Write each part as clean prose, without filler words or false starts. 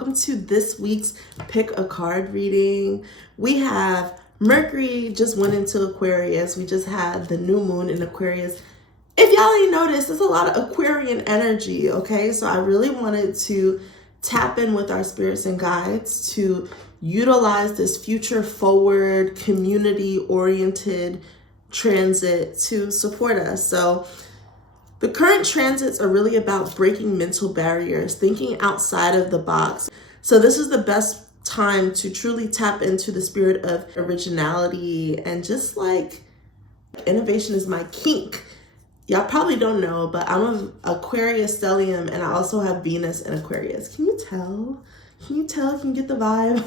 welcome to this week's Pick a Card reading. We have Mercury just went into Aquarius. We just had the new moon in Aquarius. If y'all ain't noticed, there's a lot of Aquarian energy, okay? So I really wanted to tap in with our spirits and guides to utilize this future forward, community-oriented transit to support us. So the current transits are really about breaking mental barriers, thinking outside of the box. So this is the best time to truly tap into the spirit of originality and just like innovation is my kink. Y'all probably don't know, but I'm an Aquarius stellium and I also have Venus in Aquarius. Can you tell? Can you tell? Can you get the vibe?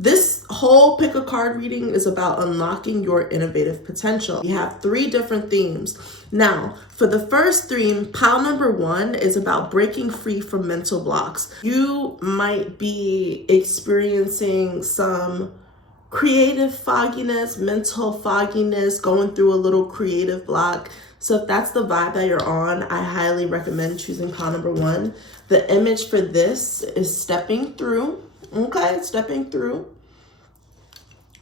This whole pick a card reading is about unlocking your innovative potential. We have 3 different themes. Now, for the first theme, pile number 1 is about breaking free from mental blocks. You might be experiencing some creative fogginess, mental fogginess, going through a little creative block. So if that's the vibe that you're on, I highly recommend choosing pile number 1. The image for this is stepping through. Okay, stepping through.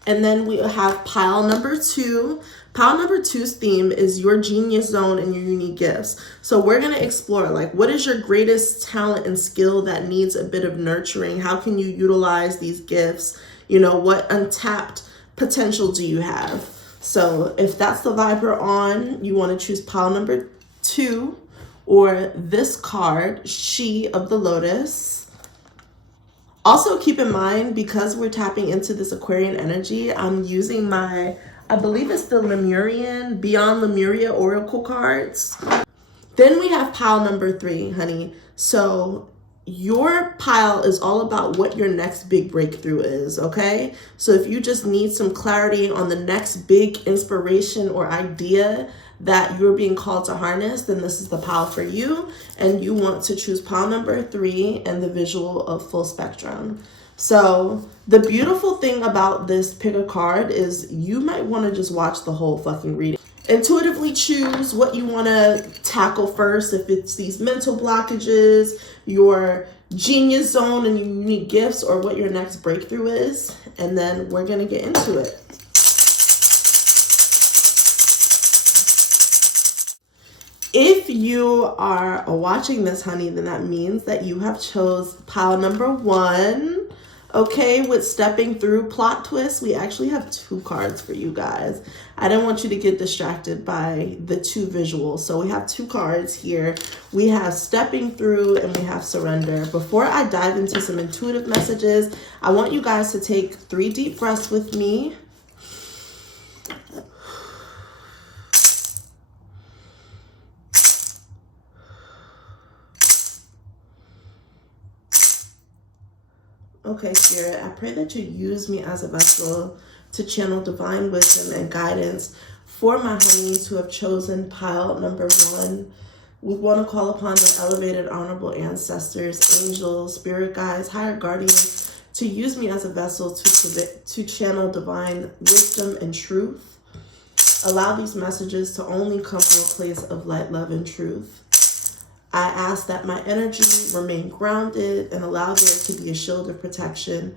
And then we have pile number 2. Pile number 2's theme is your genius zone and your unique gifts. So we're going to explore, like, what is your greatest talent and skill that needs a bit of nurturing? How can you utilize these gifts? You know, what untapped potential do you have? So if that's the vibe you're on, you want to choose pile number 2 or this card, She of the Lotus. Also keep in mind, because we're tapping into this Aquarian energy, I'm using my, I believe it's the Lemurian, Beyond Lemuria Oracle cards. Then we have pile number 3, honey. So your pile is all about what your next big breakthrough is, okay? So if you just need some clarity on the next big inspiration or idea that you're being called to harness, then this is the pile for you. And you want to choose pile number 3 and the visual of full spectrum. So the beautiful thing about this pick a card is you might want to just watch the whole fucking reading. Intuitively choose what you want to tackle first. If it's these mental blockages, your genius zone and your unique gifts, or what your next breakthrough is. And then we're going to get into it. If you are watching this, honey, then that means that you have chose pile number 1. Okay, with stepping through plot twist, we actually have 2 cards for you guys. I didn't want you to get distracted by the 2 visuals. So we have 2 cards here. We have stepping through and we have surrender. Before I dive into some intuitive messages, I want you guys to take 3 deep breaths with me. Okay, Spirit, I pray that you use me as a vessel to channel divine wisdom and guidance for my honeys who have chosen pile number 1. We want to call upon the elevated, honorable ancestors, angels, spirit guides, higher guardians to use me as a vessel to channel divine wisdom and truth. Allow these messages to only come from a place of light, love, and truth. I ask that my energy remain grounded and allow there to be a shield of protection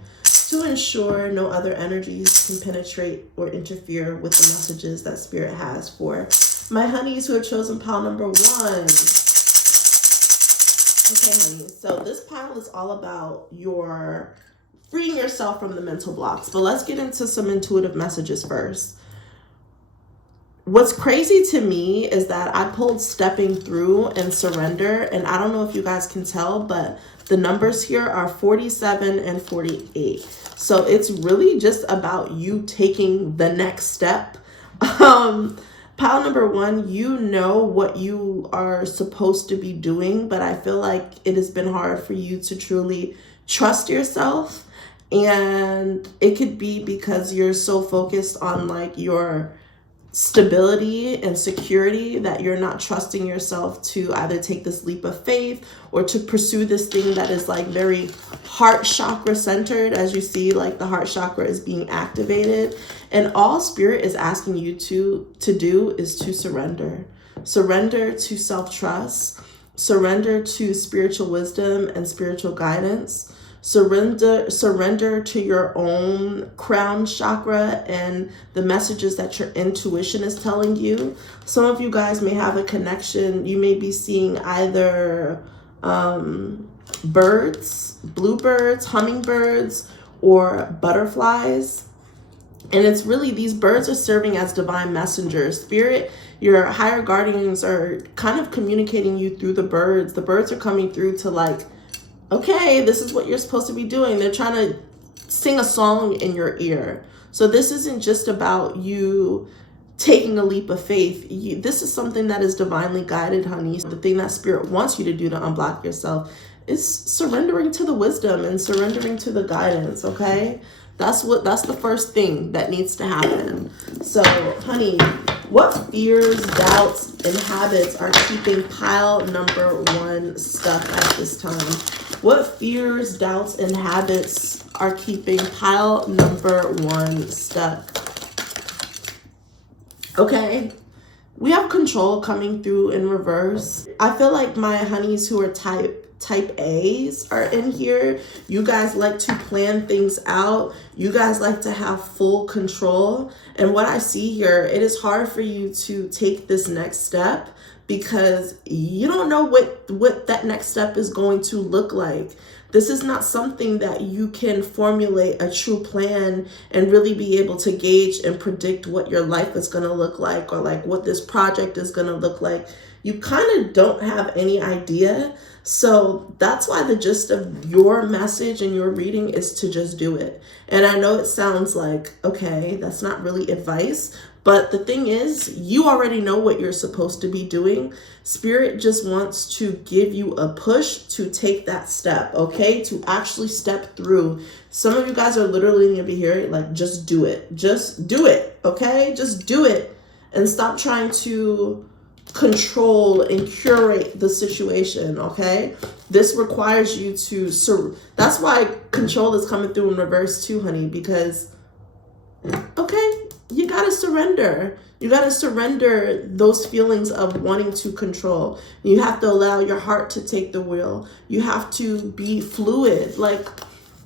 to ensure no other energies can penetrate or interfere with the messages that Spirit has for my honeys who have chosen pile number 1. Okay, honey, so this pile is all about your freeing yourself from the mental blocks, but let's get into some intuitive messages first. What's crazy to me is that I pulled stepping through and surrender, and I don't know if you guys can tell, but the numbers here are 47 and 48. So it's really just about you taking the next step. Pile number 1, you know what you are supposed to be doing, but I feel like it has been hard for you to truly trust yourself. And it could be because you're so focused on like your stability and security that you're not trusting yourself to either take this leap of faith or to pursue this thing that is like very heart chakra centered. As you see, like the heart chakra is being activated, and all Spirit is asking you to do is to surrender to self-trust, surrender to spiritual wisdom and spiritual guidance, Surrender to your own crown chakra and the messages that your intuition is telling you. Some of you guys may have a connection. You may be seeing either birds, bluebirds, hummingbirds, or butterflies. And it's really, these birds are serving as divine messengers. Spirit, your higher guardians are kind of communicating you through the birds. The birds are coming through to like, okay, this is what you're supposed to be doing. They're trying to sing a song in your ear. So this isn't just about you taking a leap of faith. This is something that is divinely guided, honey. The thing that Spirit wants you to do to unblock yourself is surrendering to the wisdom and surrendering to the guidance, okay? That's the first thing that needs to happen. So, honey, what fears, doubts, and habits are keeping pile number 1 stuck at this time? What fears, doubts, and habits are keeping pile number 1 stuck? Okay, we have control coming through in reverse. I feel like my honeys who are type A's are in here. You guys like to plan things out. You guys like to have full control. And what I see here, it is hard for you to take this next step because you don't know what that next step is going to look like. This is not something that you can formulate a true plan and really be able to gauge and predict what your life is going to look like, or like what this project is going to look like. You kind of don't have any idea. So that's why the gist of your message and your reading is to just do it. And I know it sounds like, okay, that's not really advice, but the thing is, you already know what you're supposed to be doing. Spirit just wants to give you a push to take that step, okay? To actually step through. Some of you guys are literally going to be here like, just do it. Just do it, okay? Just do it. And stop trying to control and curate the situation, okay? This requires you to that's why control is coming through in reverse too, honey, because okay, you gotta surrender. You gotta surrender those feelings of wanting to control. You have to allow your heart to take the wheel. You have to be fluid. Like,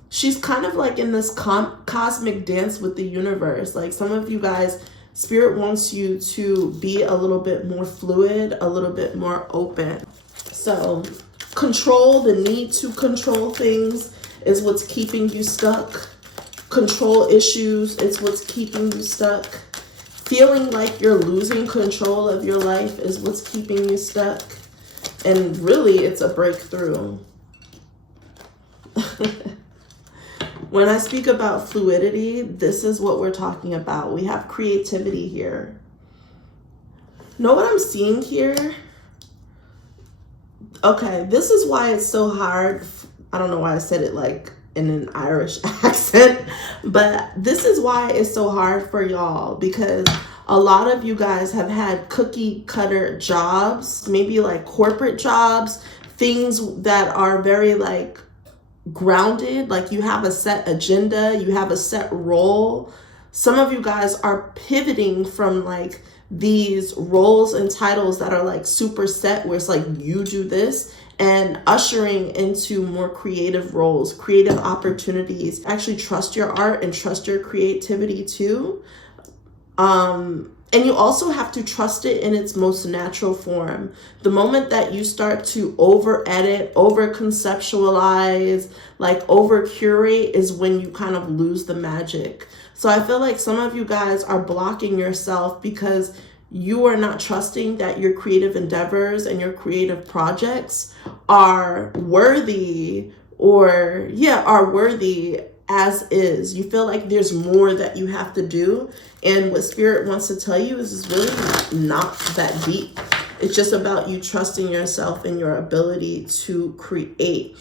she's kind of like in this cosmic dance with the universe. Like, some of you guys, Spirit wants you to be a little bit more fluid, a little bit more open. So control, the need to control things is what's keeping you stuck. Control issues is what's keeping you stuck. Feeling like you're losing control of your life is what's keeping you stuck. And really, it's a breakthrough. When I speak about fluidity, this is what we're talking about. We have creativity here. Know what I'm seeing here? Okay, this is why it's so hard. I don't know why I said it like in an Irish accent, but this is why it's so hard for y'all, because a lot of you guys have had cookie cutter jobs, maybe like corporate jobs, things that are very like grounded, like you have a set agenda, you have a set role. Some of you guys are pivoting from like these roles and titles that are like super set, where it's like you do this, and ushering into more creative roles, creative opportunities. Actually trust your art and trust your creativity too. And you also have to trust it in its most natural form. The moment that you start to over edit, over conceptualize, like over curate, is when you kind of lose the magic. So I feel like some of you guys are blocking yourself because you are not trusting that your creative endeavors and your creative projects are worthy, or are worthy as is. You feel like there's more that you have to do. And what Spirit wants to tell you is really not that deep. It's just about you trusting yourself and your ability to create.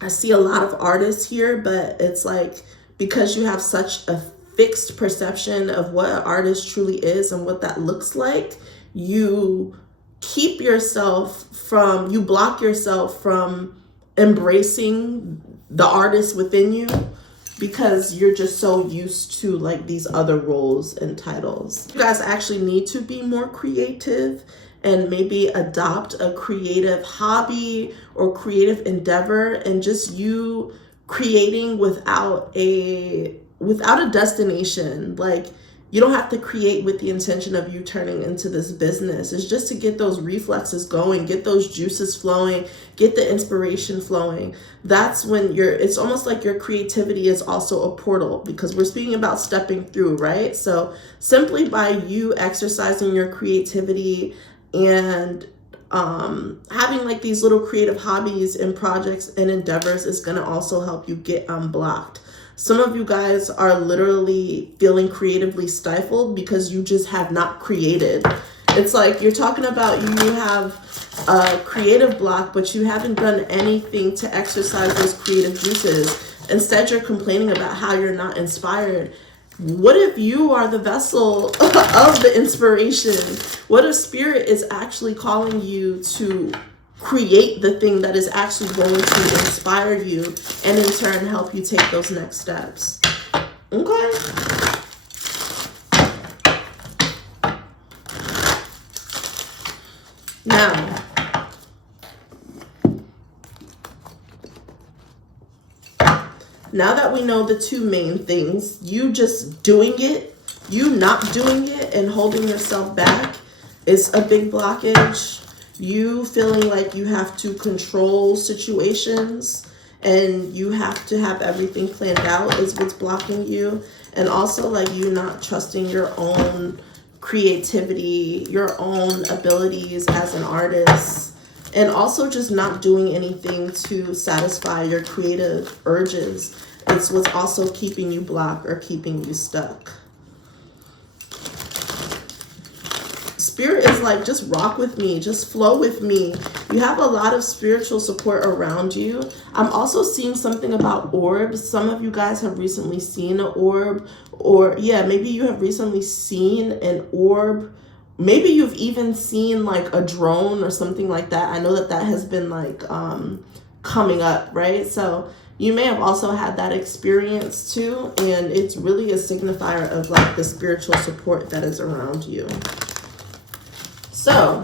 I see a lot of artists here, but it's like, because you have such a fixed perception of what an artist truly is and what that looks like, you keep yourself from, you block yourself from embracing the artist within you, because you're just so used to like these other roles and titles. You guys actually need to be more creative and maybe adopt a creative hobby or creative endeavor, and just you creating without a destination. Like, you don't have to create with the intention of you turning into this business. It's just to get those reflexes going, get those juices flowing, get the inspiration flowing. That's when it's almost like your creativity is also a portal, because we're speaking about stepping through, right? So simply by you exercising your creativity and having like these little creative hobbies and projects and endeavors is going to also help you get unblocked. Some of you guys are literally feeling creatively stifled because you just have not created. It's like you're talking about you have a creative block, but you haven't done anything to exercise those creative juices. Instead, you're complaining about how you're not inspired. What if you are the vessel of the inspiration? What if spirit is actually calling you to create the thing that is actually going to inspire you and in turn help you take those next steps? Okay. Now that we know the two main things, you just doing it, you not doing it and holding yourself back is a big blockage. You feeling like you have to control situations and you have to have everything planned out is what's blocking you. And also like you not trusting your own creativity, your own abilities as an artist, and also just not doing anything to satisfy your creative urges. It's what's also keeping you blocked or keeping you stuck. Spirit is like, just rock with me, just flow with me. You have a lot of spiritual support around you. I'm also seeing something about orbs. Some of you guys have recently seen an orb, or yeah, maybe you have recently seen an orb. Maybe you've even seen like a drone or something like that. I know that that has been like coming up, right? So you may have also had that experience too, and it's really a signifier of like the spiritual support that is around you. So,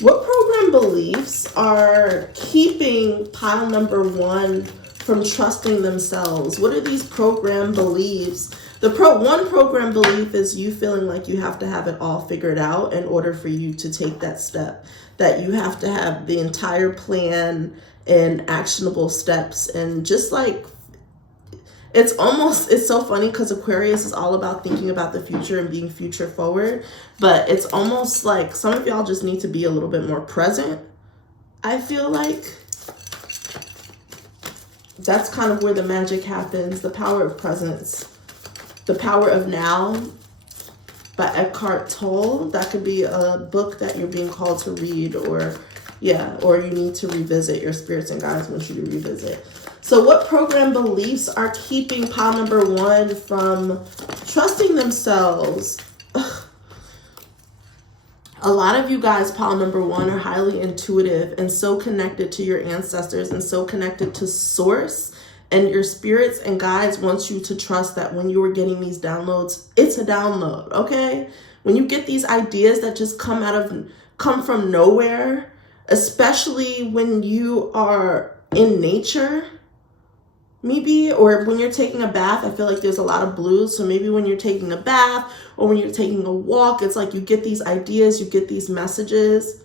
what program beliefs are keeping pile number one from trusting themselves? What are these program beliefs? One program belief is you feeling like you have to have it all figured out in order for you to take that step. That you have to have the entire plan and actionable steps, and just like it's so funny because Aquarius is all about thinking about the future and being future forward, but it's almost like some of y'all just need to be a little bit more present. I feel like that's kind of where the magic happens. The power of presence, the power of now by Eckhart Tolle. That could be a book that you're being called to read, or you need to revisit. Your spirits and guides want you to revisit. So what program beliefs are keeping pile number one from trusting themselves? A lot of you guys, pile number one, are highly intuitive and so connected to your ancestors and so connected to source, and your spirits and guides want you to trust that when you are getting these downloads, it's a download, okay? When you get these ideas that just come from nowhere, especially when you are in nature, maybe, or when you're taking a bath. I feel like there's a lot of blues. So maybe when you're taking a bath or when you're taking a walk, it's like you get these ideas, you get these messages.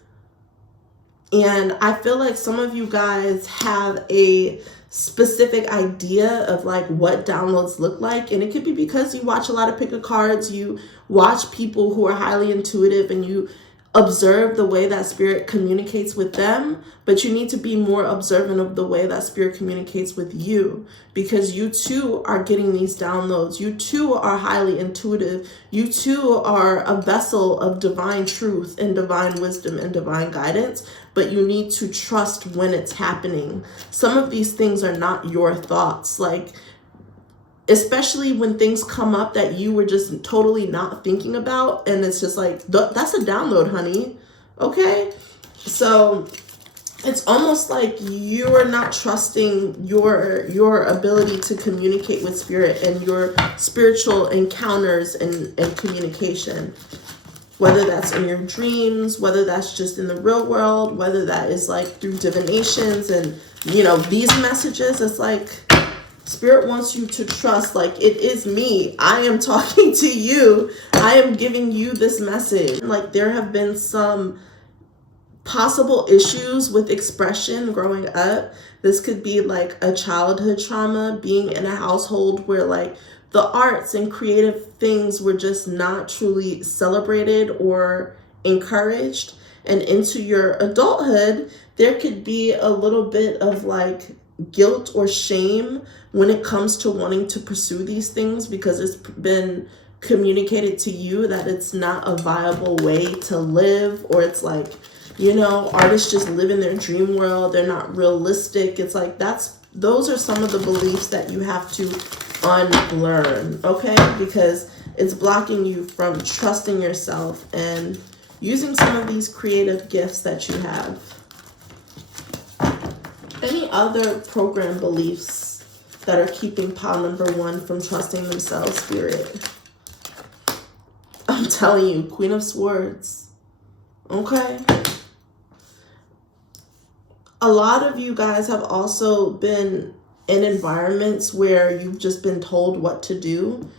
And I feel like some of you guys have a specific idea of like what downloads look like. And it could be because you watch a lot of Pickacards, you watch people who are highly intuitive, and you observe the way that spirit communicates with them, but you need to be more observant of the way that spirit communicates with you, because you too are getting these downloads. You too are highly intuitive. You too are a vessel of divine truth and divine wisdom and divine guidance, but you need to trust when it's happening. Some of these things are not your thoughts, like especially when things come up that you were just totally not thinking about, and it's just like, that's a download, honey. Okay? So it's almost like you're not trusting your ability to communicate with spirit and your spiritual encounters and communication. whether that's in your dreams, whether that's just in the real world, whether that is like through divinations and, you know, these messages. It's like Spirit wants you to trust, like, it is me. I am talking to you. I am giving you this message. Like, there have been some possible issues with expression growing up. This could be like a childhood trauma, being in a household where like the arts and creative things were just not truly celebrated or encouraged. And into your adulthood, there could be a little bit of like guilt or shame when it comes to wanting to pursue these things, because it's been communicated to you that it's not a viable way to live, or it's like, you know, artists just live in their dream world. They're not realistic. It's like, those are some of the beliefs that you have to unlearn, okay? Because it's blocking you from trusting yourself and using some of these creative gifts that you have. Any other program beliefs that are keeping pile number 1 from trusting themselves, Spirit? I'm telling you, Queen of Swords, okay? A lot of you guys have also been in environments where you've just been told what to do,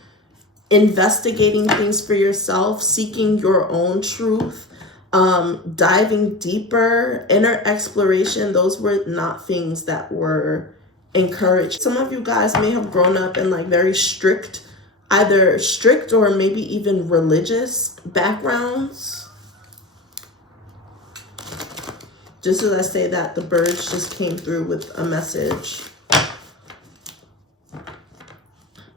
investigating things for yourself, seeking your own truth, diving deeper, inner exploration. Those were not things that were encouraged. Some of you guys may have grown up in like very strict, either strict or maybe even religious backgrounds. Just as I say that, the birds just came through with a message.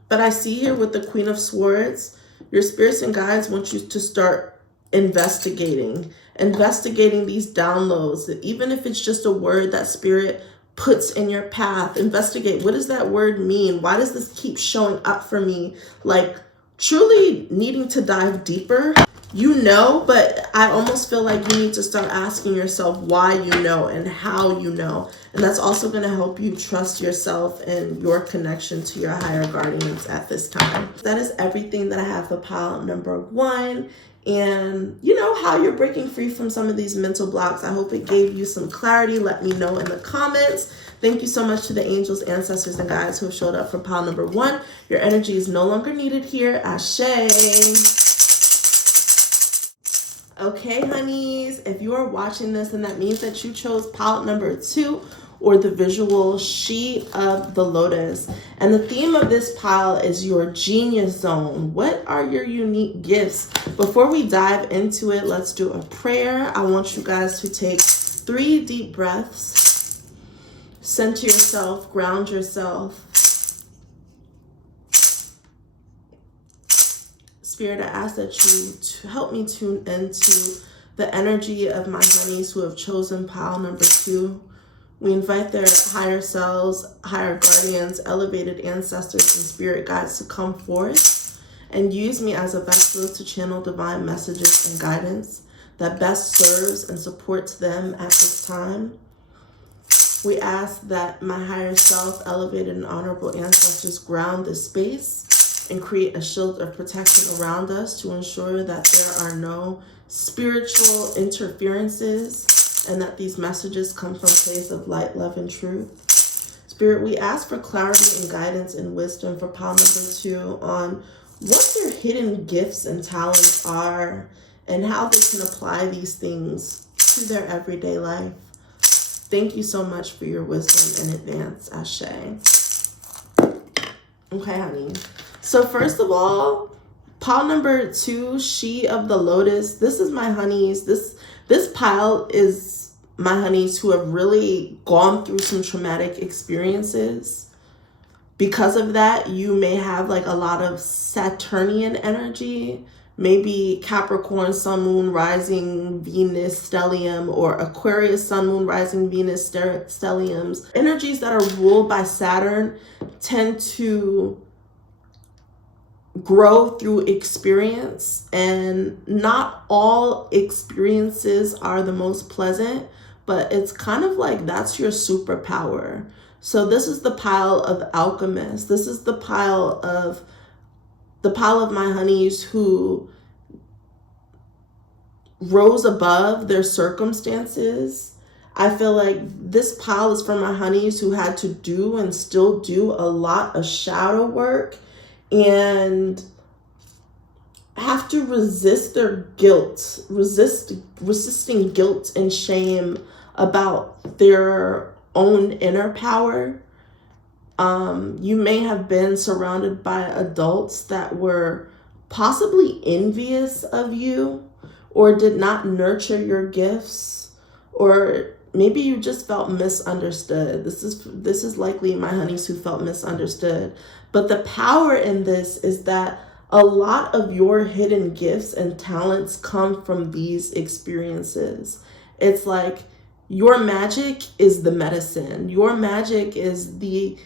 But I see here with the Queen of Swords, your spirits and guides want you to start investigating these downloads. Even if it's just a word that Spirit puts in your path, investigate. What does that word mean? Why does this keep showing up for me? Like, truly needing to dive deeper. You know, but I almost feel like you need to start asking yourself why you know and how you know. And that's also going to help you trust yourself and your connection to your higher guardians at this time. That is everything that I have for pile number 1. And you know how you're breaking free from some of these mental blocks. I hope it gave you some clarity. Let me know in the comments. Thank you so much to the angels, ancestors, and guides who have showed up for pile number 1. Your energy is no longer needed here. Ashe. Okay, honeys, if you are watching this, then that means that you chose pile number 2, or the visual She of the Lotus. And the theme of this pile is your genius zone. What are your unique gifts? Before we dive into it, let's do a prayer. I want you guys to take 3 deep breaths. Center yourself, ground yourself. Spirit, I ask that you help me tune into the energy of my honeys who have chosen pile number 2. We invite their higher selves, higher guardians, elevated ancestors, and spirit guides to come forth and use me as a vessel to channel divine messages and guidance that best serves and supports them at this time. We ask that my higher self, elevated and honorable ancestors ground this space and create a shield of protection around us to ensure that there are no spiritual interferences and that these messages come from a place of light, love, and truth. Spirit, we ask for clarity and guidance and wisdom for pile number 2 on what their hidden gifts and talents are and how they can apply these things to their everyday life. Thank you so much for your wisdom in advance, Ashe. Okay, honey. So first of all, pile number 2, She of the Lotus. This is my honeys. This pile is my honeys who have really gone through some traumatic experiences. Because of that, you may have like a lot of Saturnian energy, maybe Capricorn, Sun, Moon, Rising, Venus, stellium, or Aquarius, Sun, Moon, Rising, Venus, stelliums. Energies that are ruled by Saturn tend to grow through experience, and not all experiences are the most pleasant, but it's kind of like that's your superpower. So this is the pile of alchemists. This is the pile of my honeys who rose above their circumstances. I feel like this pile is for my honeys who had to do and still do a lot of shadow work and have to resist their guilt, resisting guilt and shame about their own inner power. You may have been surrounded by adults that were possibly envious of you or did not nurture your gifts, or maybe you just felt misunderstood. This is likely my honeys who felt misunderstood. But the power in this is that a lot of your hidden gifts and talents come from these experiences. It's like your magic is the medicine. Your magic is the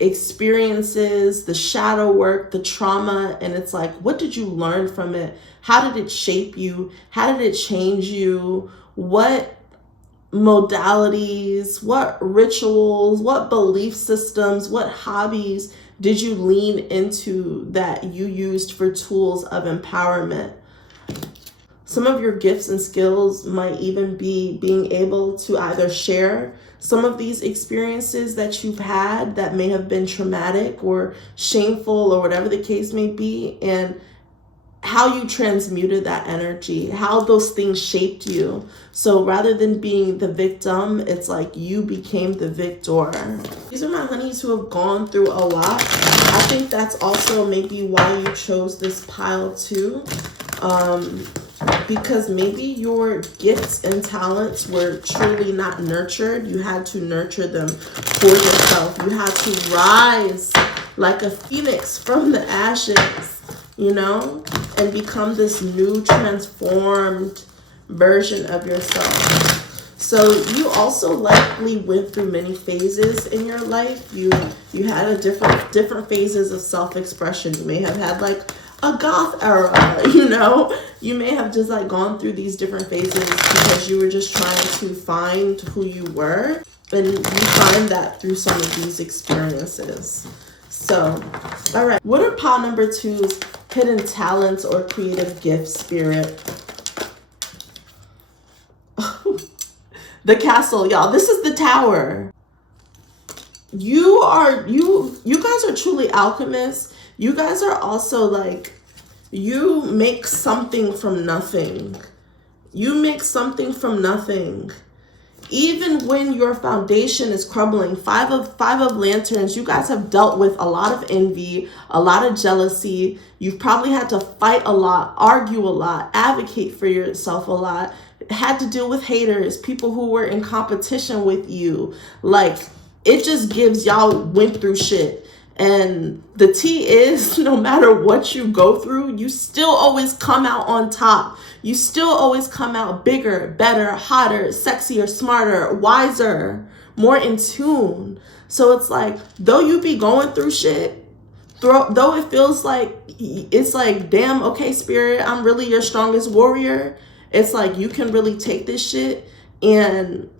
experiences, the shadow work, the trauma. And it's like, what did you learn from it? How did it shape you? How did it change you? What modalities, what rituals, what belief systems, what hobbies did you lean into that you used for tools of empowerment? Some of your gifts and skills might even be being able to either share some of these experiences that you've had that may have been traumatic or shameful or whatever the case may be, and how you transmuted that energy, how those things shaped you. So rather than being the victim, it's like you became the victor. These are my honeys who have gone through a lot. I think that's also maybe why you chose this pile too. Because maybe your gifts and talents were truly not nurtured. You had to nurture them for yourself. You had to rise like a phoenix from the ashes, you know, and become this new transformed version of yourself. So you also likely went through many phases in your life. You had a different phases of self-expression. You may have had like a goth era, you know. You may have just like gone through these different phases because you were just trying to find who you were, and you find that through some of these experiences. So, all right, what are pile number 2's hidden talents or creative gifts, Spirit? The castle, y'all. This is the Tower. You guys are truly alchemists. You guys are also like, you make something from nothing. You make something from nothing. Even when your foundation is crumbling, five of lanterns, you guys have dealt with a lot of envy, a lot of jealousy. You've probably had to fight a lot, argue a lot, advocate for yourself a lot, had to deal with haters, people who were in competition with you. Like, it just gives y'all went through shit. And the tea is, no matter what you go through, you still always come out on top. You still always come out bigger, better, hotter, sexier, smarter, wiser, more in tune. So it's like, though you be going through shit, though it feels like, it's like, damn, okay, Spirit, I'm really your strongest warrior. It's like, you can really take this shit and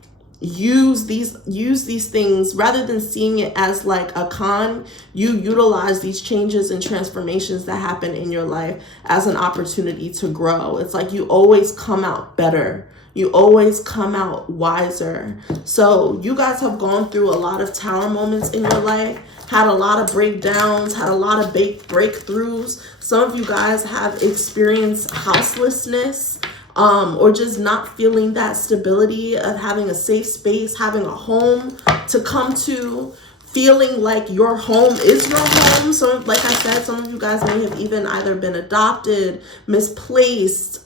use these things, rather than seeing it as like a con. You utilize these changes and transformations that happen in your life as an opportunity to grow. It's like you always come out better. You always come out wiser. So you guys have gone through a lot of tower moments in your life, had a lot of breakdowns, had a lot of breakthroughs. Some of you guys have experienced houselessness, or just not feeling that stability of having a safe space, having a home to come to, feeling like your home is your home. So like I said, some of you guys may have even either been adopted, misplaced,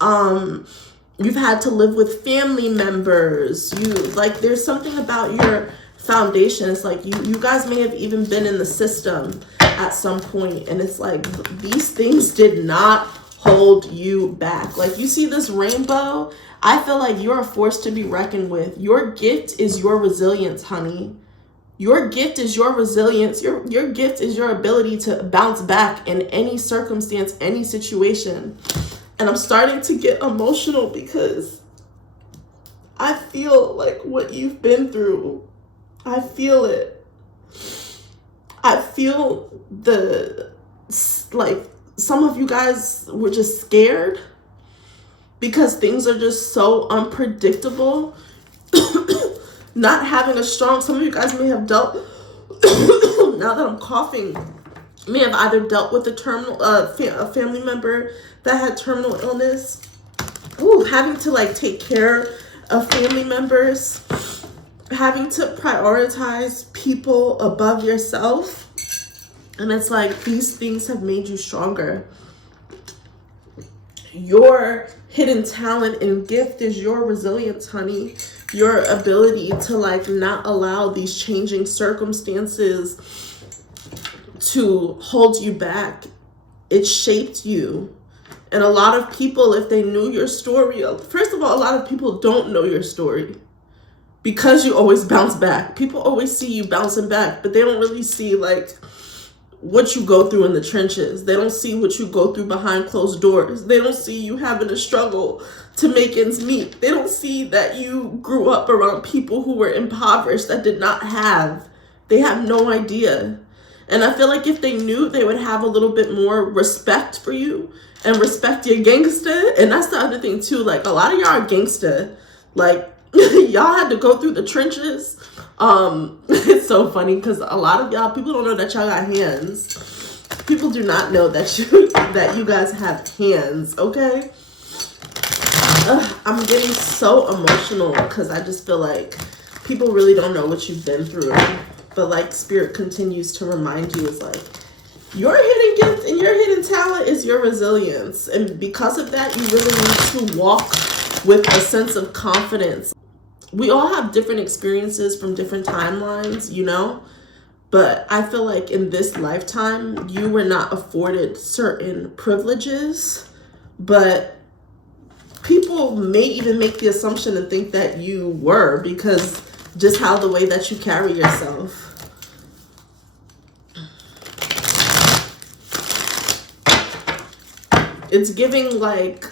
you've had to live with family members. There's something about your foundation. It's like you guys may have even been in the system at some point, and it's like these things did not hold you back. Like, you see this rainbow, I feel like you're a force to be reckoned with. Your gift is your resilience, honey. Your gift is your resilience. Your gift is your ability to bounce back in any circumstance, any situation. And I'm starting to get emotional because I feel like what you've been through. I feel it. I feel some of you guys were just scared. because things are just so unpredictable. Not having a strong, some of you guys may have dealt, now that I'm coughing, may have either dealt with a family member that had terminal illness. Ooh, having to like take care of family members, having to prioritize people above yourself. And it's like these things have made you stronger. Your hidden talent and gift is your resilience, honey. Your ability to like not allow these changing circumstances to hold you back. It shaped you. And a lot of people, if they knew your story, first of all, a lot of people don't know your story because you always bounce back. People always see you bouncing back, but they don't really see like what you go through in the trenches. They don't see what you go through behind closed doors. They don't see you having a struggle to make ends meet. They don't see that you grew up around people who were impoverished, that did not have. They have no idea. And I feel like if they knew, they would have a little bit more respect for you and respect your gangsta. And that's the other thing too. Like a lot of y'all are gangsta. Like y'all had to go through the trenches. It's so funny because a lot of y'all, people don't know that y'all got hands. People do not know that you guys have hands, okay? I'm getting so emotional because I just feel like people really don't know what you've been through. But like spirit continues to remind you, is like your hidden gift and your hidden talent is your resilience. And because of that, you really need to walk with a sense of confidence. We all have different experiences from different timelines, you know? But I feel like in this lifetime, you were not afforded certain privileges, but people may even make the assumption and think that you were, because just how the way that you carry yourself. It's giving like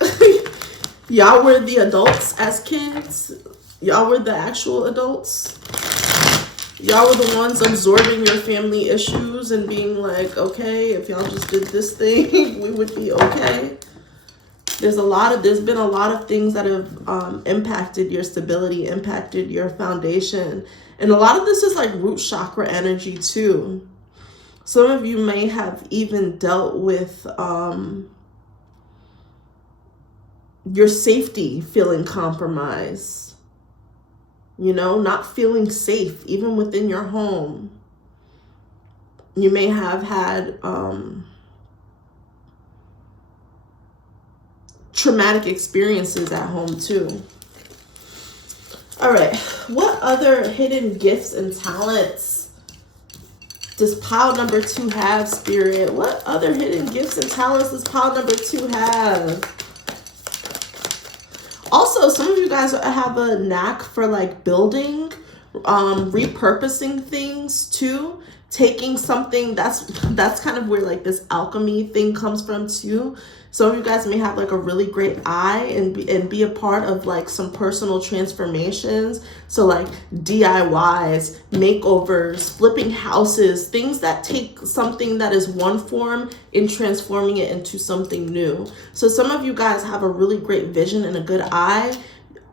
y'all were the adults as kids. Y'all were the actual adults. Y'all were the ones absorbing your family issues and being like, okay, if y'all just did this thing, we would be okay. There's been a lot of things that have impacted your stability, impacted your foundation. And a lot of this is like root chakra energy too. Some of you may have even dealt with your safety feeling compromised. You know, not feeling safe even within your home. You may have had traumatic experiences at home too. All right, what other hidden gifts and talents does pile number 2 have, Spirit? What other hidden gifts and talents does pile number 2 have? Also, some of you guys have a knack for like building, repurposing things too. Taking something that's kind of where like this alchemy thing comes from too. Some of you guys may have like a really great eye and be a part of like some personal transformations. So like DIYs, makeovers, flipping houses, things that take something that is one form and transforming it into something new. So some of you guys have a really great vision and a good eye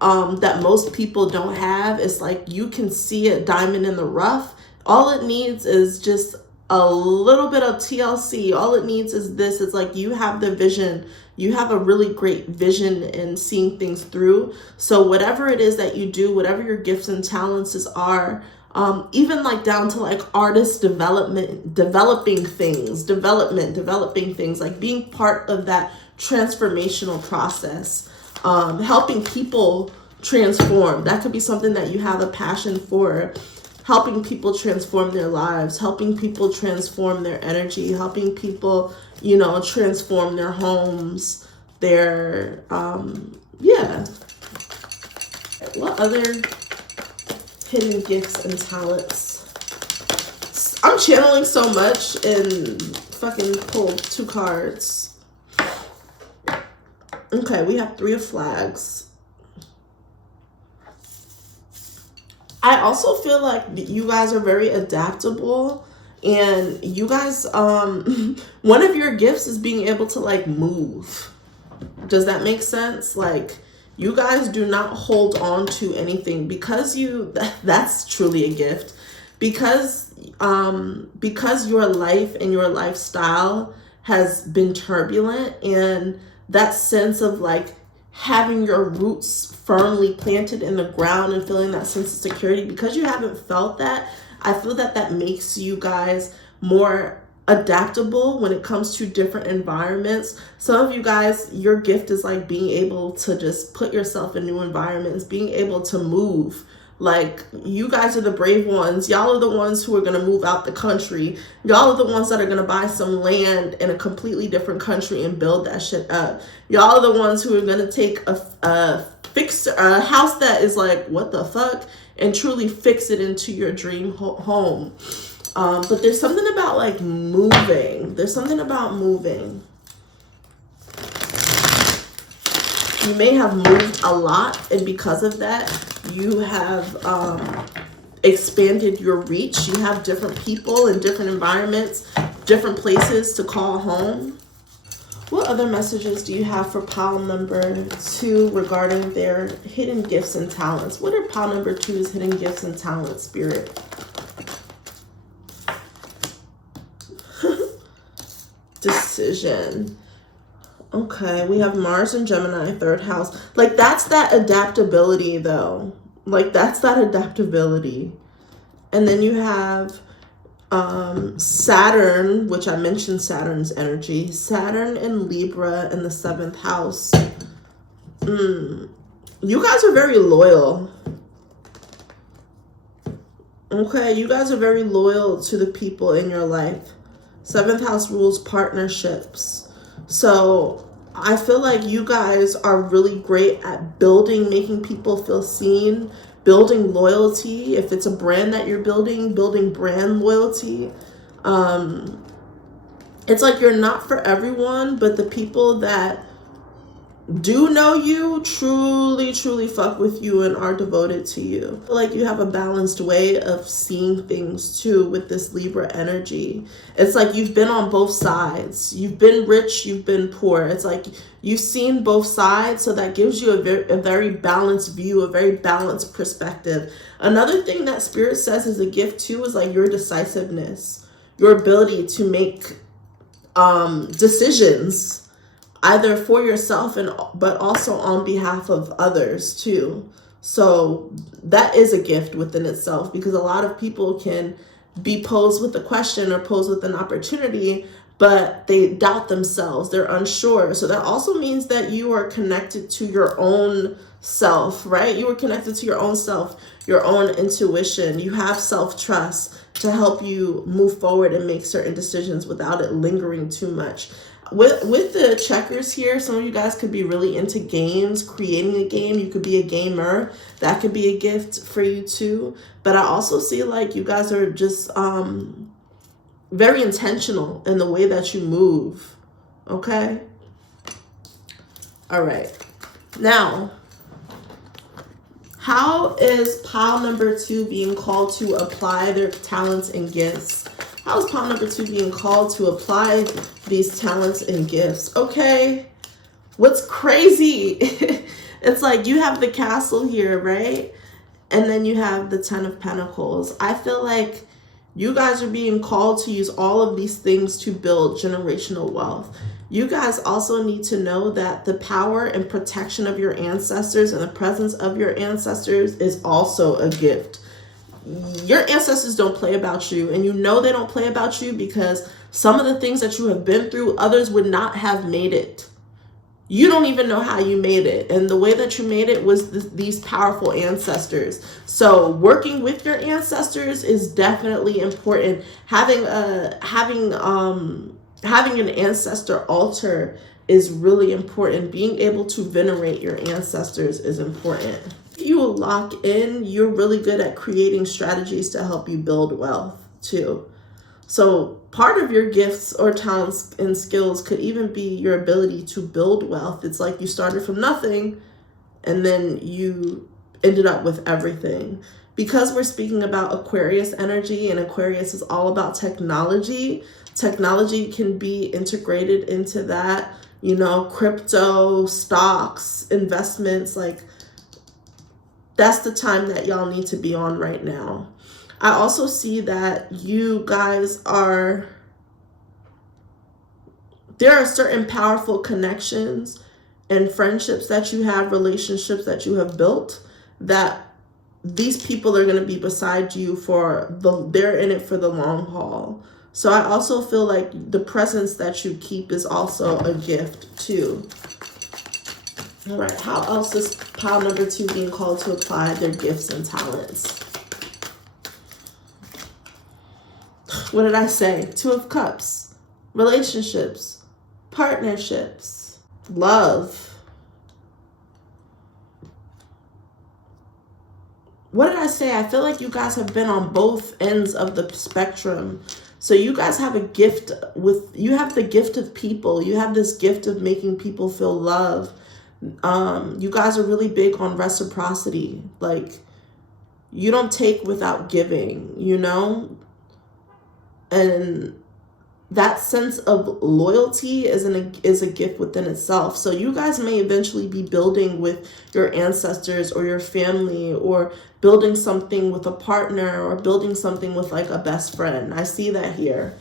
that most people don't have. It's like you can see a diamond in the rough. All it needs is just a little bit of TLC. All it needs is this. It's like you have the vision. You have a really great vision in seeing things through. So whatever it is that you do, whatever your gifts and talents are, even like down to like artist development, developing things, like being part of that transformational process, helping people transform. That could be something that you have a passion for. Helping people transform their lives, helping people transform their energy, helping people, you know, transform their homes, their, yeah. What other hidden gifts and talents? I'm channeling so much and fucking pulled 2 cards. Okay, we have 3 of flags. I also feel like you guys are very adaptable, and you guys, one of your gifts is being able to like move. Does that make sense? Like, you guys do not hold on to anything because that's truly a gift. Because your life and your lifestyle has been turbulent, and that sense of like having your roots firmly planted in the ground and feeling that sense of security, because you haven't felt that, I feel that that makes you guys more adaptable when it comes to different environments. Some of you guys, your gift is like being able to just put yourself in new environments, being able to move. Like, you guys are the brave ones. Y'all are the ones who are going to move out the country. Y'all are the ones that are going to buy some land in a completely different country and build that shit up. Y'all are the ones who are going to take a house that is like, what the fuck, and truly fix it into your dream home. But there's something about like moving. There's something about moving. You may have moved a lot, and because of that, you have expanded your reach. You have different people in different environments, different places to call home. What other messages do you have for pile number 2 regarding their hidden gifts and talents? What are pile number 2's hidden gifts and talents, Spirit? Decision. Okay, we have Mars and Gemini, 3rd house. Like, that's that adaptability, though. Like, that's that adaptability. And then you have Saturn, which I mentioned Saturn's energy. Saturn in Libra in the 7th house. You guys are very loyal. Okay, you guys are very loyal to the people in your life. 7th house rules partnerships. So I feel like you guys are really great at building, making people feel seen, building loyalty. If it's a brand that you're building brand loyalty. It's like you're not for everyone, but the people that do know you truly fuck with you and are devoted to you. I feel like you have a balanced way of seeing things too with this Libra energy. It's like you've been on both sides. You've been rich, you've been poor. It's like you've seen both sides, so that gives you a very balanced view, a very balanced perspective. Another thing that Spirit says is a gift too is like your decisiveness, your ability to make decisions, either for yourself but also on behalf of others too. So that is a gift within itself, because a lot of people can be posed with a question or posed with an opportunity, but they doubt themselves, they're unsure. So that also means that you are connected to your own self, right? You are connected to your own self, your own intuition. You have self-trust to help you move forward and make certain decisions without it lingering too much. With the checkers here, some of you guys could be really into games, creating a game. You could be a gamer. That could be a gift for you too. But I also see like you guys are just very intentional in the way that you move. Okay? All right. Now, how is pile number 2 being called to apply their talents and gifts? How is pile number 2 being called to apply these talents and gifts? Okay, what's crazy? It's like you have the castle here, right? And then you have the 10 of Pentacles. I feel like you guys are being called to use all of these things to build generational wealth. You guys also need to know that the power and protection of your ancestors and the presence of your ancestors is also a gift. Your ancestors don't play about you, and you know they don't play about you because some of the things that you have been through, others would not have made it. You don't even know how you made it, and the way that you made it was these powerful ancestors. So working with your ancestors is definitely important. Having an ancestor altar is really important. Being able to venerate your ancestors is important. If you lock in, you're really good at creating strategies to help you build wealth too. So part of your gifts or talents and skills could even be your ability to build wealth. It's like you started from nothing and then you ended up with everything. Because we're speaking about Aquarius energy, and Aquarius is all about technology. Technology can be integrated into that you know, crypto, stocks, investments, like that's the time that y'all need to be on right now. I also see that you guys are, there are certain powerful connections and friendships that you have, relationships that you have built, that these people are going to be beside you they're in it for the long haul. So I also feel like the presence that you keep is also a gift too. All right, how else is pile number 2 being called to apply their gifts and talents? What did I say? 2 of Cups, relationships, partnerships, love. What did I say? I feel like you guys have been on both ends of the spectrum. So you guys have a gift you have the gift of people. You have this gift of making people feel love. You guys are really big on reciprocity. Like, you don't take without giving, you know? And that sense of loyalty is a gift within itself. So you guys may eventually be building with your ancestors or your family, or building something with a partner, or building something with like a best friend. I see that here.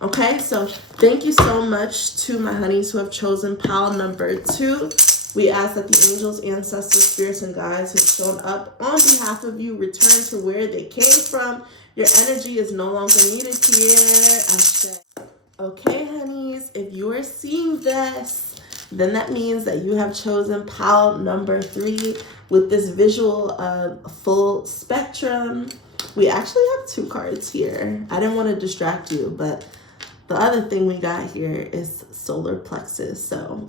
Okay, so thank you so much to my honeys who have chosen pile number 2. We ask that the angels, ancestors, spirits, and guides who have shown up on behalf of you return to where they came from. Your energy is no longer needed here. Okay, honeys, if you are seeing this, then that means that you have chosen pile number 3 with this visual of full spectrum. We actually have 2 cards here. I didn't want to distract you, but the other thing we got here is solar plexus. So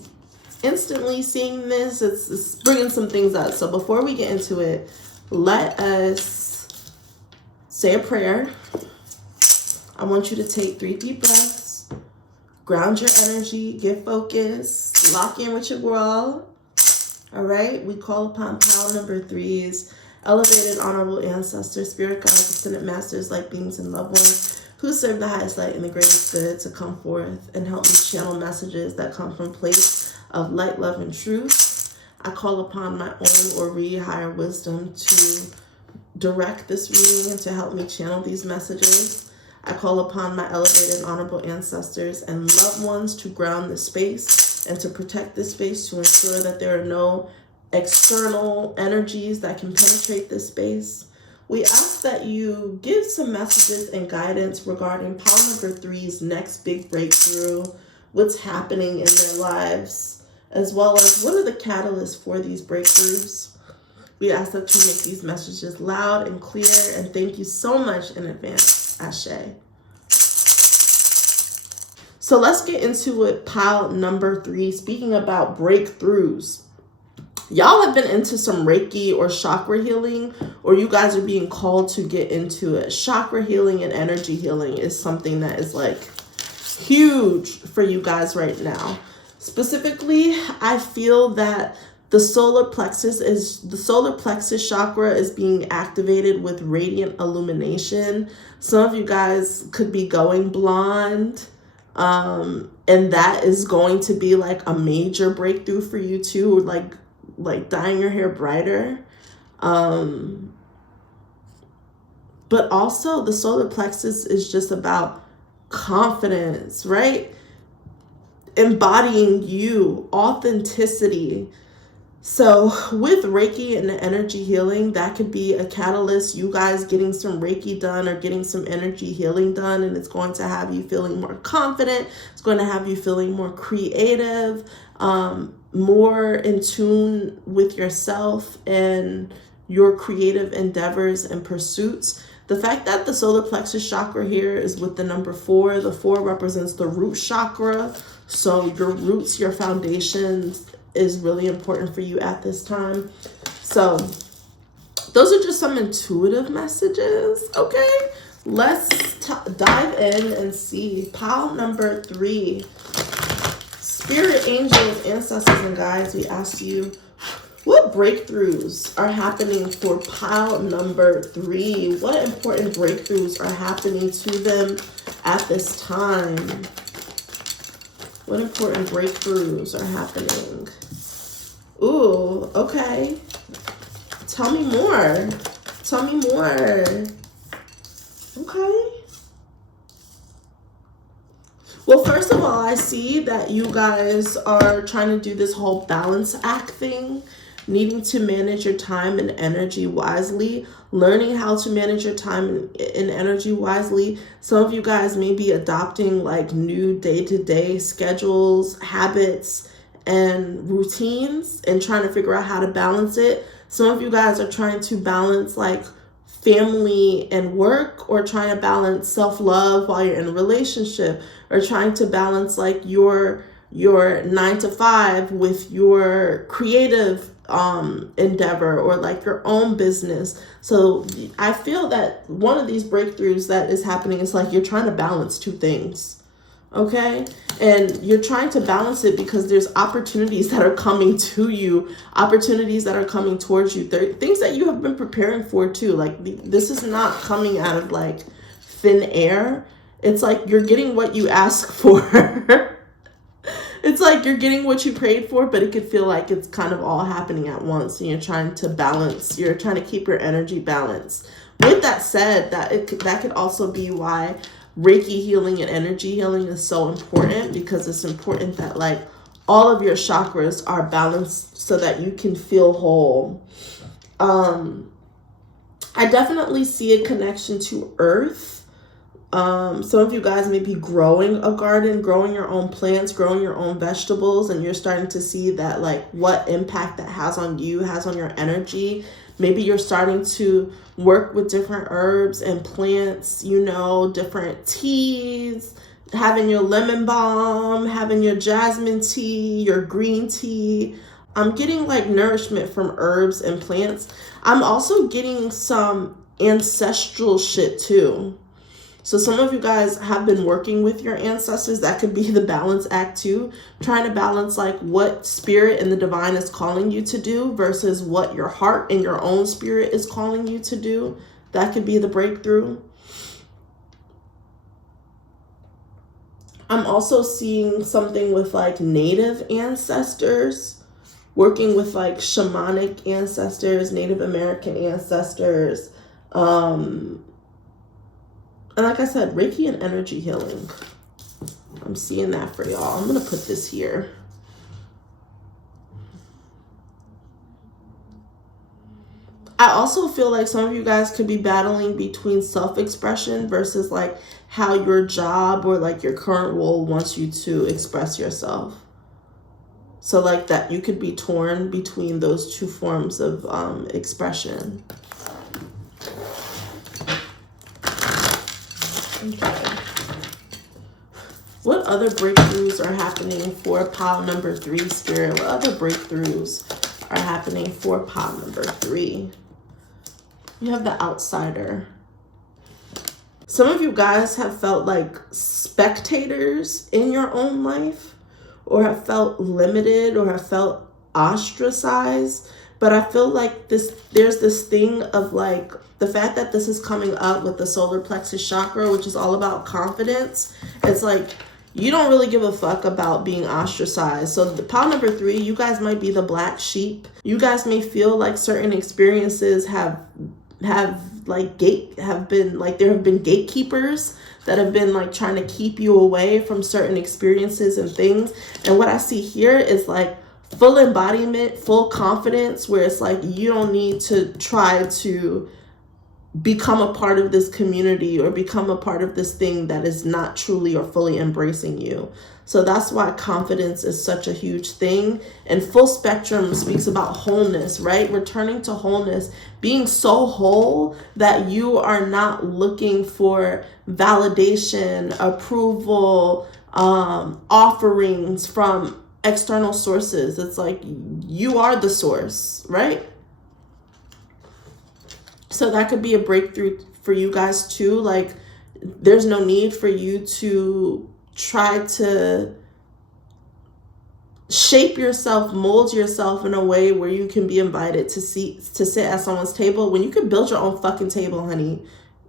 instantly seeing this, it's bringing some things up. So before we get into it, let us say a prayer. I want you to take 3 deep breaths, ground your energy, get focused, lock in with your girl. All right, we call upon pile number 3's elevated, honorable ancestors, spirit guides, ascended masters, light beings, and loved ones who serve the highest light and the greatest good to come forth and help me channel messages that come from place of light, love, and truth. I call upon my own or higher wisdom to direct this reading and to help me channel these messages. I call upon my elevated, honorable ancestors and loved ones to ground this space and to protect this space, to ensure that there are no external energies that can penetrate this space. We ask that you give some messages and guidance regarding pile number 3's next big breakthrough, what's happening in their lives, as well as what are the catalysts for these breakthroughs. We ask that you make these messages loud and clear, and thank you so much in advance. Ashe. So let's get into it. Pile number 3, speaking about breakthroughs. Y'all have been into some Reiki or chakra healing, or you guys are being called to get into it. Chakra healing and energy healing is something that is like huge for you guys right now. Specifically, I feel that the solar plexus chakra is being activated with radiant illumination. Some of you guys could be going blonde, and that is going to be like a major breakthrough for you too, like dyeing your hair brighter. But also the solar plexus is just about confidence, right? Embodying you, authenticity. So with Reiki and energy healing, that could be a catalyst, you guys getting some Reiki done or getting some energy healing done, and it's going to have you feeling more confident. It's going to have you feeling more creative, more in tune with yourself and your creative endeavors and pursuits. The fact that the solar plexus chakra here is with the number 4, the 4 represents the root chakra. So your roots, your foundations is really important for you at this time. So those are just some intuitive messages, okay? Let's dive in and see. Pile number 3. Spirit, angels, ancestors, and guides, we ask you, what breakthroughs are happening for pile number 3? What important breakthroughs are happening to them at this time? What important breakthroughs are happening? Ooh, okay. Tell me more. Tell me more. Okay. Well, first of all, I see that you guys are trying to do this whole balance act thing, needing to manage your time and energy wisely, learning how to manage your time and energy wisely. Some of you guys may be adopting like new day-to-day schedules, habits, and routines and trying to figure out how to balance it. Some of you guys are trying to balance like family and work, or trying to balance self-love while you're in a relationship, or trying to balance like your 9 to 5 with your creative endeavor, or like your own business. So I feel that one of these breakthroughs that is happening is like you're trying to balance two things. Okay, and you're trying to balance it because there's opportunities that are coming to you, opportunities that are coming towards you, things that you have been preparing for too. Like this is not coming out of like thin air. It's like you're getting what you ask for. It's like you're getting what you prayed for, but it could feel like it's kind of all happening at once, and you're trying to balance. You're trying to keep your energy balanced. With that said, that could also be why Reiki healing and energy healing is so important, because it's important that like all of your chakras are balanced so that you can feel whole. I definitely see a connection to earth. Some of you guys may be growing a garden, growing your own plants, growing your own vegetables, and you're starting to see that like what impact that has on you, has on your energy. Maybe you're starting to work with different herbs and plants, you know, different teas, having your lemon balm, having your jasmine tea, your green tea. I'm getting like nourishment from herbs and plants. I'm also getting some ancestral shit too. So some of you guys have been working with your ancestors. That could be the balance act too. Trying to balance like what spirit and the divine is calling you to do versus what your heart and your own spirit is calling you to do. That could be the breakthrough. I'm also seeing something with like native ancestors, working with like shamanic ancestors, Native American ancestors. And like I said, Reiki and energy healing. I'm seeing that for y'all. I'm going to put this here. I also feel like some of you guys could be battling between self-expression versus like how your job or like your current role wants you to express yourself. So like that you could be torn between those two forms of expression. Okay. What other breakthroughs are happening for pile number 3, Spirit? What other breakthroughs are happening for pile number 3? You have the Outsider. Some of you guys have felt like spectators in your own life, or have felt limited, or have felt ostracized. But I feel like there's this thing of like the fact that this is coming up with the solar plexus chakra, which is all about confidence. It's like you don't really give a fuck about being ostracized. So the pile number 3, you guys might be the black sheep. You guys may feel like certain experiences have been gatekeepers that have been like trying to keep you away from certain experiences and things. And what I see here is like full embodiment, full confidence, where it's like you don't need to try to become a part of this community or become a part of this thing that is not truly or fully embracing you. So that's why confidence is such a huge thing. And full spectrum speaks about wholeness, right? Returning to wholeness, being so whole that you are not looking for validation, approval, offerings from external sources. It's like you are the source, right? So that could be a breakthrough for you guys too. Like there's no need for you to try to shape yourself, mold yourself in a way where you can be invited to sit at someone's table when you can build your own fucking table, honey.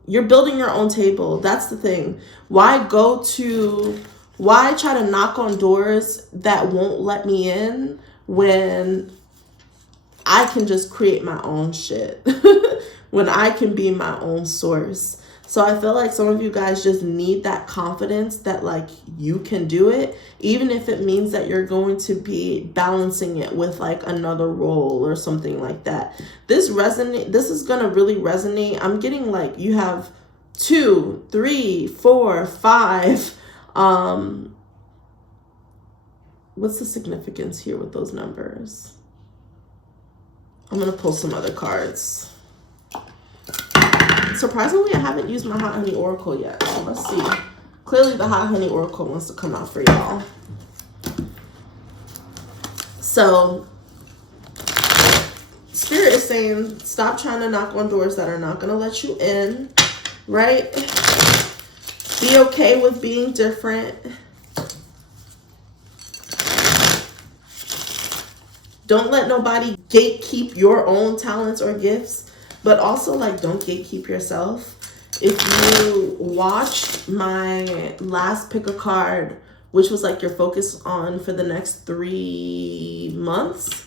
You're building your own table. That's the thing. Why go to Why try to knock on doors that won't let me in when I can just create my own shit? When I can be my own source. So I feel like some of you guys just need that confidence that like you can do it, even if it means that you're going to be balancing it with like another role or something like that. This is going to really resonate. I'm getting like you have 2, 3, 4, 5. What's the significance here with those numbers? I'm going to pull some other cards. Surprisingly, I haven't used my Hot Honey Oracle yet. So let's see. Clearly, the Hot Honey Oracle wants to come out for y'all. So, Spirit is saying, stop trying to knock on doors that are not going to let you in, right? Be okay with being different. Don't let nobody gatekeep your own talents or gifts. But also, like, don't gatekeep yourself. If you watched my last pick a card, which was like your focus on for the next 3 months,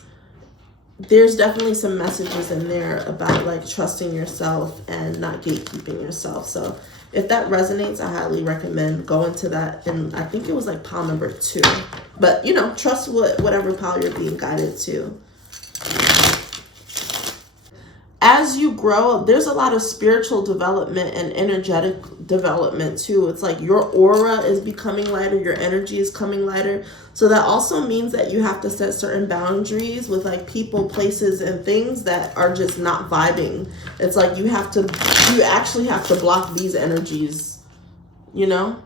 there's definitely some messages in there about like trusting yourself and not gatekeeping yourself. So if that resonates, I highly recommend going to that. And I think it was like pile number 2. But, you know, trust whatever pile you're being guided to. As you grow, there's a lot of spiritual development and energetic development too. It's like your aura is becoming lighter, your energy is coming lighter. So that also means that you have to set certain boundaries with like people, places, and things that are just not vibing. It's like you actually have to block these energies, you know?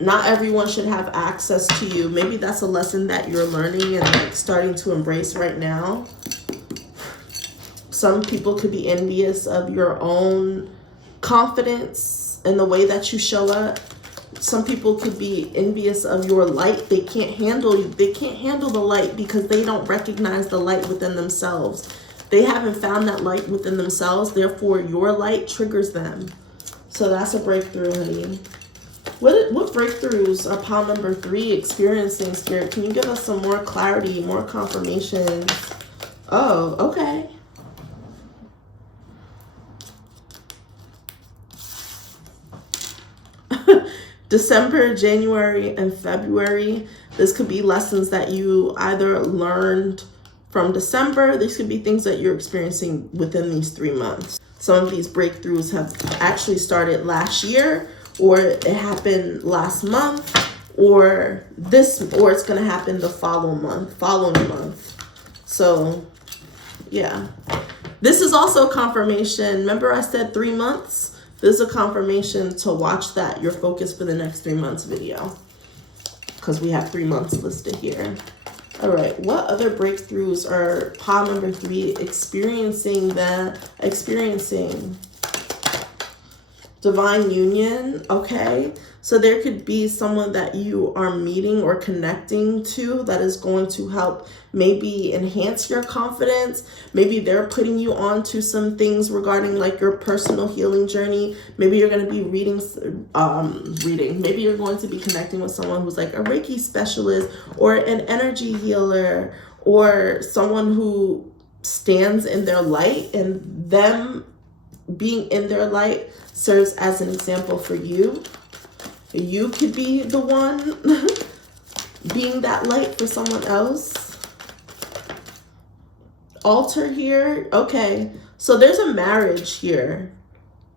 Not everyone should have access to you. Maybe that's a lesson that you're learning and like starting to embrace right now. Some people could be envious of your own confidence and the way that you show up. Some people could be envious of your light. They can't handle the light because they don't recognize the light within themselves. They haven't found that light within themselves. Therefore, your light triggers them. So that's a breakthrough, honey. What breakthroughs are pile number 3 experiencing, Spirit? Can you give us some more clarity, more confirmations? Oh, okay. December, January, and February. This could be lessons that you either learned from December. These could be things that you're experiencing within these 3 months. Some of these breakthroughs have actually started last year, or it happened last month, or it's going to happen the following month. So, yeah. This is also confirmation. Remember I said 3 months? This is a confirmation to watch that, your focus for the next 3 months video. Because we have 3 months listed here. All right, what other breakthroughs are pile number 3 experiencing? Divine union, okay. So there could be someone that you are meeting or connecting to that is going to help maybe enhance your confidence. Maybe they're putting you on to some things regarding like your personal healing journey. Maybe you're going to be reading. Maybe you're going to be connecting with someone who's like a Reiki specialist or an energy healer or someone who stands in their light, and them being in their light serves as an example for you. You could be the one being that light for someone else. Altar here. Okay. So there's a marriage here.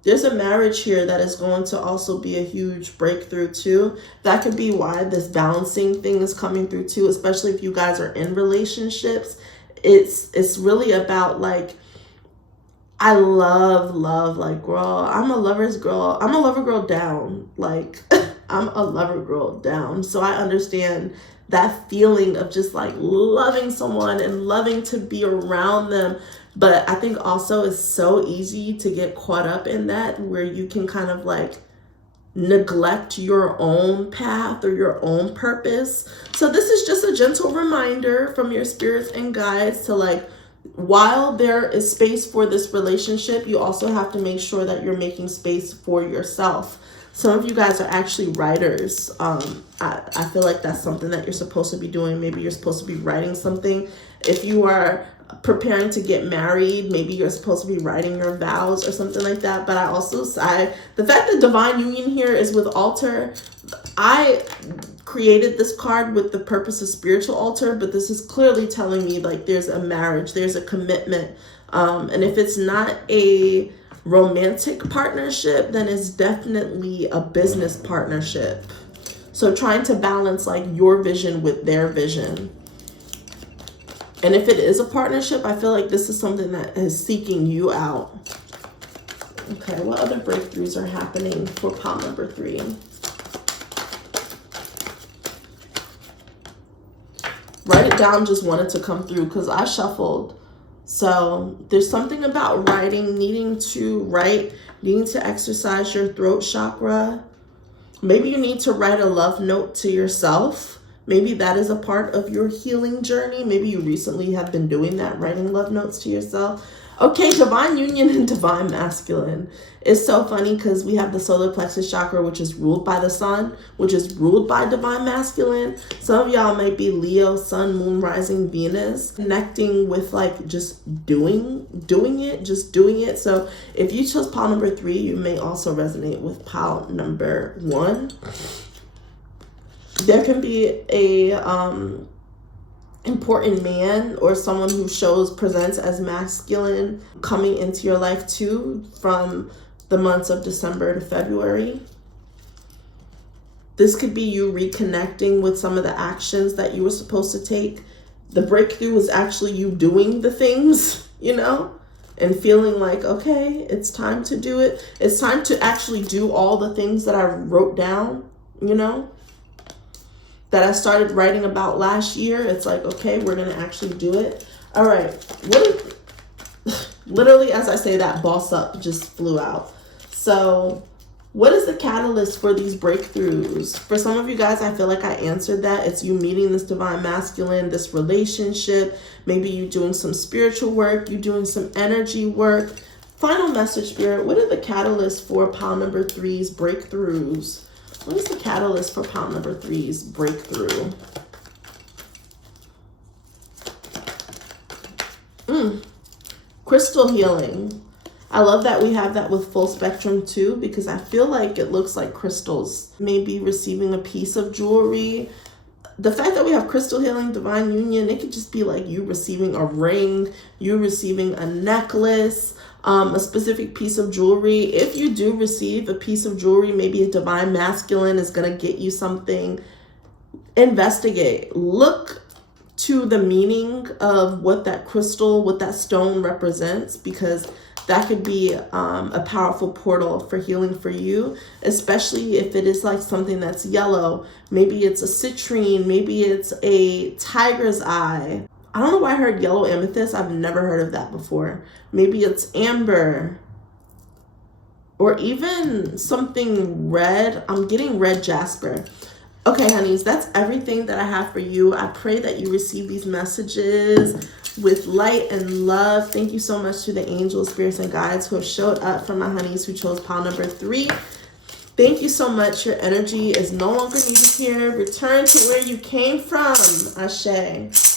There's a marriage here that is going to also be a huge breakthrough too. That could be why this balancing thing is coming through too, especially if you guys are in relationships. It's really about like, I love, like, girl, I'm a lover's girl. I'm a lover girl down. Like, I'm a lover girl down. So I understand that feeling of just like loving someone and loving to be around them. But I think also it's so easy to get caught up in that, where you can kind of like neglect your own path or your own purpose. So this is just a gentle reminder from your spirits and guides to like, while there is space for this relationship, you also have to make sure that you're making space for yourself. Some of you guys are actually writers. I feel like that's something that you're supposed to be doing. Maybe you're supposed to be writing something. If you are preparing to get married, maybe you're supposed to be writing your vows or something like that. But the fact that divine union here is with altar, I created this card with the purpose of spiritual altar, but this is clearly telling me like there's a marriage, there's a commitment. And if it's not a romantic partnership, then it's definitely a business partnership. So trying to balance like your vision with their vision. And if it is a partnership, I feel like this is something that is seeking you out. Okay, what other breakthroughs are happening for pile number 3? Write it down, just wanted to come through because I shuffled. So there's something about writing, needing to write, needing to exercise your throat chakra. Maybe you need to write a love note to yourself. Maybe that is a part of your healing journey. Maybe you recently have been doing that, writing love notes to yourself. Okay, divine union and divine masculine. It's so funny because we have the solar plexus chakra, which is ruled by the sun, which is ruled by divine masculine. Some of y'all might be Leo, sun, moon, rising, Venus, connecting with like just doing it. So if you chose pile number 3, you may also resonate with pile number 1. There can be a important man or someone who presents as masculine coming into your life too from the months of December to February. This could be you reconnecting with some of the actions that you were supposed to take. The breakthrough was actually you doing the things, and feeling like, okay, it's time to do it. It's time to actually do all the things that I wrote down, that I started writing about last year. It's like, okay, we're going to actually do it. All right. Literally, as I say that, boss up just flew out. So what is the catalyst for these breakthroughs? For some of you guys, I feel like I answered that. It's you meeting this divine masculine, this relationship. Maybe you doing some spiritual work. You doing some energy work. Final message, Spirit. What are the catalysts for pile number 3's breakthroughs? What is the catalyst for pile number 3's breakthrough? Crystal healing. I love that we have that with full spectrum too, because I feel like it looks like crystals. Maybe receiving a piece of jewelry. The fact that we have crystal healing, divine union, it could just be like you receiving a ring, you receiving a necklace, a specific piece of jewelry. If you do receive a piece of jewelry, maybe a divine masculine is going to get you something. Investigate. Look to the meaning of what that crystal, what that stone represents, because that could be a powerful portal for healing for you, especially if it is like something that's yellow. Maybe it's a citrine, maybe it's a tiger's eye. I don't know why I heard yellow amethyst. I've never heard of that before. Maybe it's amber or even something red. I'm getting red jasper. Okay, honeys, that's everything that I have for you. I pray that you receive these messages with light and love. Thank you so much to the angels, spirits, and guides who have showed up for my honeys who chose pile number 3. Thank you so much. Your energy is no longer needed here. Return to where you came from. Ashe.